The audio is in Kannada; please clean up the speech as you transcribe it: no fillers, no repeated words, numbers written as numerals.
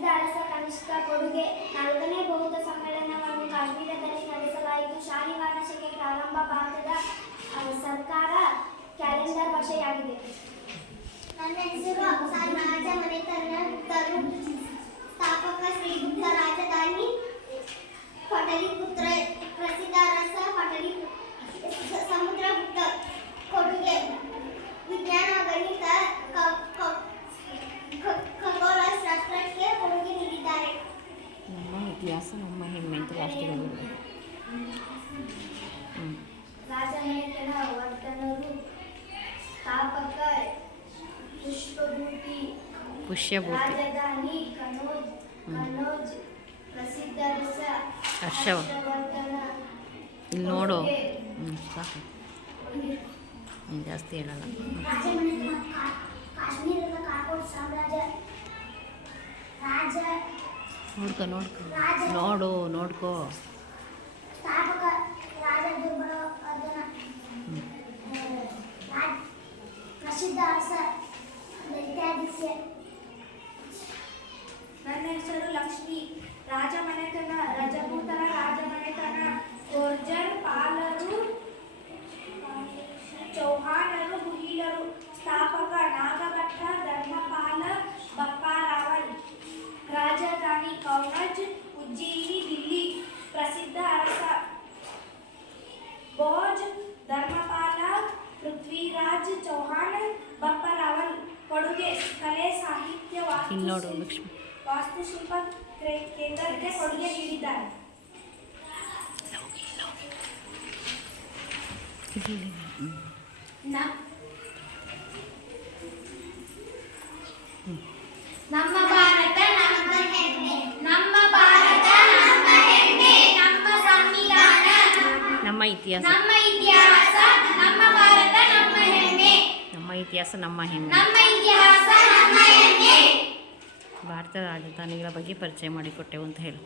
ಪ್ರಸಿದ್ಧ ಅರಸ ಕನಿಷ್ಕ ಕೊಡುಗೆ 4ನೇ ಬೌದ್ಧ ಸಮ್ಮೇಳನವನ್ನು ಕಾಶ್ಮೀರದಲ್ಲಿ ನಡೆಸಲಾಯಿತು. ಶಾಲಿವಾಹನ ಶಕೆ ಪ್ರಾರಂಭ ಭಾರತದ ಸರ್ಕಾರ ಕ್ಯಾಲೆಂಡರ್ ಭಾಷೆಯಾಗಿದೆ. ನನ್ನ ಹೆಸರು ಅಫ್ಸಾನ್. ರಾಜ ಮನೆತನದರು ಸ್ಥಾಪಕ ಶ್ರೀಗುಪ್ತ. ರಾಜಧಾನಿ ಪಟಲಿಪುತ್ರ. ಪ್ರಸಿದ್ಧ ಅರಸ ಸಮುದ್ರಗುಪ್ತ. ಕೊಡುಗೆ ವಿಜ್ಞಾನ, ಗಣಿತ, ಖಗೋಳ ಶಾಸ್ತ್ರಕ್ಕೆ ಕೊಡುಗೆ ನೀಡಿದ್ದಾರೆ. ನಮ್ಮ ಇತಿಹಾಸ ನಮ್ಮ ಹೆಮ್ಮೆ ಅಂತ ರಾಷ್ಟ್ರಗಳು. ರಾಜಮನೆತನ ವರ್ಧನರು ಸ್ಥಾಪಕ ಪುಷ್ಯಭೂತಿ. ರಾಜಧಾನಿ ಕನೌಜ್. ಪ್ರಸಿದ್ಧ ಅರಸ ಹರ್ಷವರ್ಧನ. ಇಲ್ಲಿ ನೋಡು. ಸಾಕು, ಜಾಸ್ತಿ ಹೇಳಲ್ಲ. ಕಾಶ್ಮೀರದ ಕಾಕೋಡ್ ಸಾಮ್ರಾಜ್ಯ. ನೋಡ್ಕೋ. ಸ್ಥಾಪಕ ರಾಜ ದುರ್ಬಲವರ್ಧನ. ಪ್ರಸಿದ್ಧ ಅರಸ ದೈತ್ಯಾದಿತ್ಯ. ನನ್ನ ಹೆಸರು ಲಕ್ಷ್ಮಿ. ರಾಜಮನೆತನ ರಜಪೂತರ. ರಾಜಮನೆತನ ಗುರ್ಜರ್, ಪಾಲರು, ಚೌಹಾಣರು, ಗುಹಿಲರು. ಸ್ಥಾಪಕ ನಾಗಭಟ್ಟ, ಧರ್ಮಪಾಲ, ಬಪ್ಪ ರಾವಲ್. ರಾಜಧಾನಿ ಕೌನಜ್, ಉಜ್ಜಯಿನಿ, ದಿಲ್ಲಿ. ಪ್ರಸಿದ್ಧ ಅರಸ ಭೋಜ್, ಧರ್ಮಪಾಲ, ಪೃಥ್ವಿರಾಜ್ ಚೌಹಾಣ್, ಬಪ್ಪ ರಾವಲ್. ಕೊಡುಗೆ ಕಲೆ, ಸಾಹಿತ್ಯ, ವಾಸ್ತುಶಿಲ್ಪ ಕೇಂದ್ರಕ್ಕೆ ಕೊಡುಗೆ ನೀಡಿದ್ದಾರೆ. ನಮ್ಮ ಭಾರತ ನಮ್ಮ ಹೆಮ್ಮೆ. ನಮ್ಮ ಭಾರತ ನಮ್ಮ ಹೆಮ್ಮೆ. ನಮ್ಮ ಸಂವಿಧಾನ ನಮ್ಮ ಇತಿಹಾಸ. ನಮ್ಮ ಇತಿಹಾಸ. ನಮ್ಮ ಭಾರತ ನಮ್ಮ ಹೆಮ್ಮೆ. ನಮ್ಮ ಇತಿಹಾಸ ನಮ್ಮ ಹೆಮ್ಮೆ. ನಮ್ಮ ಇತಿಹಾಸ ನಮ್ಮ ಹೆಮ್ಮೆ. ಭಾರತದ ರಾಜಧಾನಿಗಳ ಬಗ್ಗೆ ಪರಿಚಯ ಮಾಡಿಕೊಟ್ಟೆವು ಅಂತ ಹೇಳು.